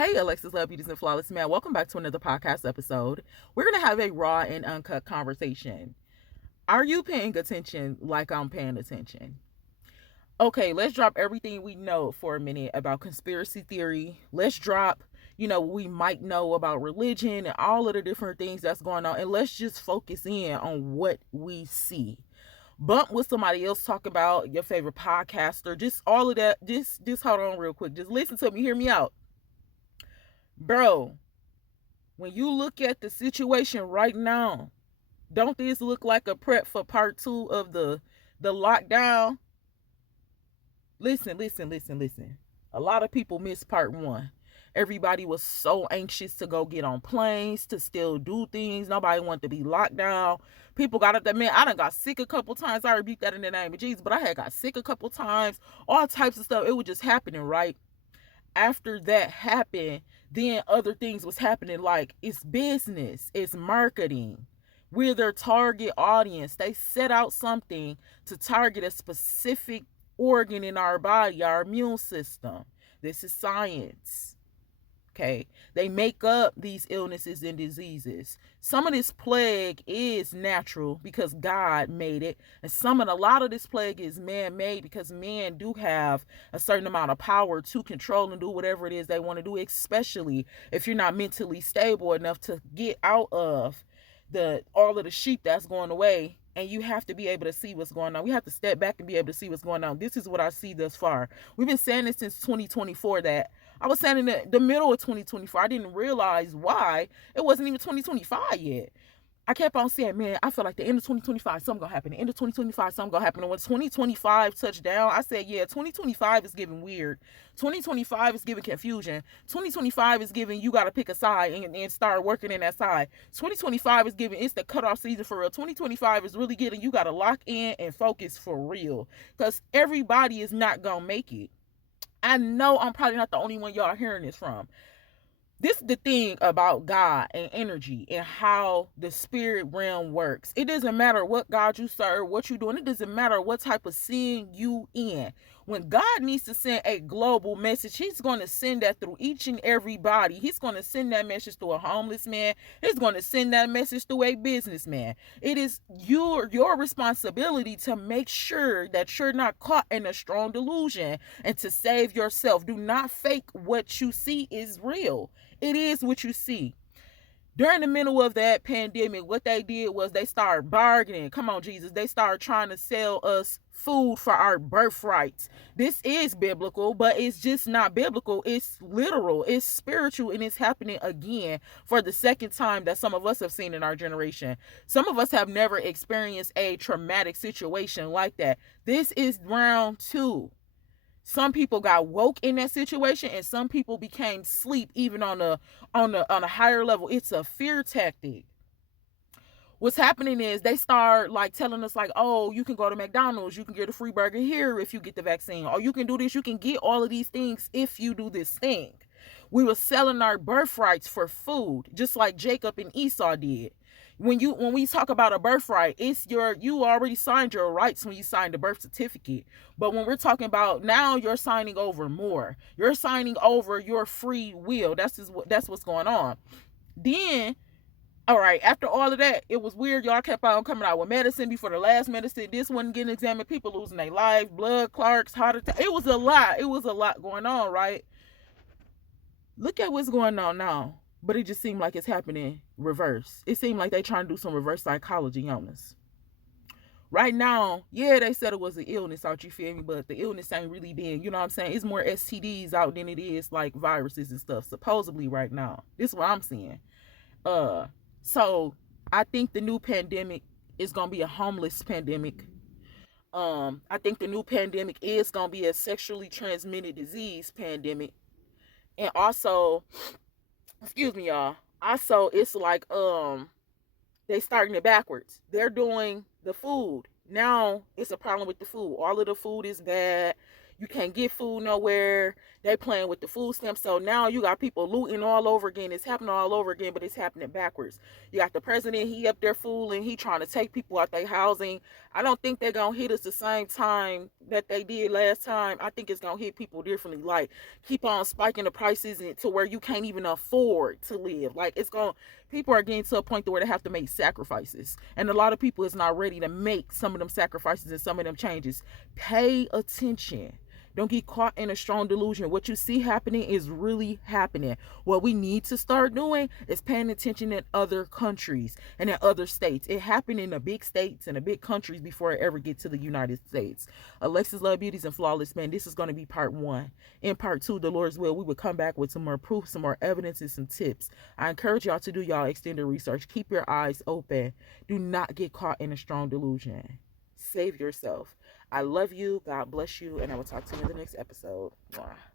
Hey, Alexis Love Beauties and Flawless Man. Welcome back to another podcast episode. We're going to have a raw and uncut conversation. Are you paying attention like I'm paying attention? Okay, let's drop everything we know for a minute about conspiracy theory. Let's drop, what we might know about religion and all of the different things that's going on. And let's just focus in on what we see. Bump with somebody else, talk about your favorite podcaster, just all of that. Just hold on real quick. Just listen to me, hear me out. Bro, when you look at the situation right now, don't this look like a prep for part two of the lockdown? Listen. A lot of people missed part one. Everybody was so anxious to go get on planes, to still do things. Nobody wanted to be locked down. People got up there, man. I done got sick a couple times. I rebuke that in the name of Jesus, but I had got sick a couple times. All types of stuff. It was just happening, right? After that happened, then other things was happening, like it's business, it's marketing. We're their target audience. They set out something to target a specific organ in our body, our immune system. This is science. Okay, they make up these illnesses and diseases. Some of this plague is natural because God made it, and a lot of this plague is man-made because men do have a certain amount of power to control and do whatever it is they want to do, especially if you're not mentally stable enough to get out of all of the sheep that's going away. And you have to be able to see what's going on. We have to step back and be able to see what's going on. This is what I see thus far. We've been saying this since 2024, that I was saying in the middle of 2024. I didn't realize why it wasn't even 2025 yet. I kept on saying, man, I feel like the end of 2025, something gonna happen. The end of 2025, something gonna happen. And when 2025 touched down, I said, yeah, 2025 is giving weird. 2025 is giving confusion. 2025 is giving you gotta pick a side and start working in that side. 2025 is giving, it's the cutoff season for real. 2025 is really getting, you gotta lock in and focus for real. Because everybody is not gonna make it. I know I'm probably not the only one y'all hearing this from. This is the thing about God and energy and how the spirit realm works. It doesn't matter what God you serve, what you're doing. It doesn't matter what type of sin you in. When God needs to send a global message, he's going to send that through each and every body. He's going to send that message to a homeless man. He's going to send that message to a businessman. It is your responsibility to make sure that you're not caught in a strong delusion and to save yourself. Do not fake what you see is real. It is what you see. During the middle of that pandemic, what they did was they started bargaining. Come on, Jesus. They started trying to sell us food for our birthrights. This is biblical, but it's just not biblical. It's literal. It's spiritual, and it's happening again for the second time that some of us have seen in our generation. Some of us have never experienced a traumatic situation like that. This is round two. Some people got woke in that situation, and some people became sleep even on a higher level. It's a fear tactic. What's happening is they start like telling us like, oh, you can go to McDonald's, you can get a free burger here if you get the vaccine, or you can do this, you can get all of these things if you do this thing. We were selling our birthrights for food, just like Jacob and Esau did. When we talk about a birthright, it's you already signed your rights when you signed the birth certificate. But when we're talking about now, you're signing over more. You're signing over your free will. That's what's going on. Then, all right, after all of that, it was weird. Y'all kept on coming out with medicine before the last medicine. This wasn't getting examined. People losing their life, blood clots, heart attack. It was a lot. It was a lot going on, right? Look at what's going on now. But it just seemed like it's happening reverse. It seemed like they trying to do some reverse psychology on us. Right now, yeah, they said it was an illness out, you feel me? But the illness ain't really been, you know what I'm saying? It's more STDs out than it is like viruses and stuff, supposedly right now. This is what I'm seeing. So I think the new pandemic is gonna be a homeless pandemic. I think the new pandemic is gonna be a sexually transmitted disease pandemic. And also, excuse me, y'all. Also, it's like they starting it backwards. They're doing the food. Now it's a problem with the food. All of the food is bad. You can't get food nowhere. They playing with the food stamps. So now you got people looting all over again. It's happening all over again, but it's happening backwards. You got the president, he up there fooling. He trying to take people out their housing. I don't think they're going to hit us the same time that they did last time. I think it's going to hit people differently. Like, keep on spiking the prices to where you can't even afford to live. Like, it's going to, people are getting to a point where they have to make sacrifices. And a lot of people is not ready to make some of them sacrifices and some of them changes. Pay attention. Don't get caught in a strong delusion. What you see happening is really happening. What we need to start doing is paying attention in other countries and in other states. It happened in the big states and the big countries before it ever get to the United States. Alexis Love Beauties and Flawless Man. This is going to be part 1. In part 2, the Lord's will, we will come back with some more proof, some more evidence, and some tips. I encourage y'all to do y'all extended research. Keep your eyes open. Do not get caught in a strong delusion. Save yourself. I love you. God bless you. And I will talk to you in the next episode. Mwah.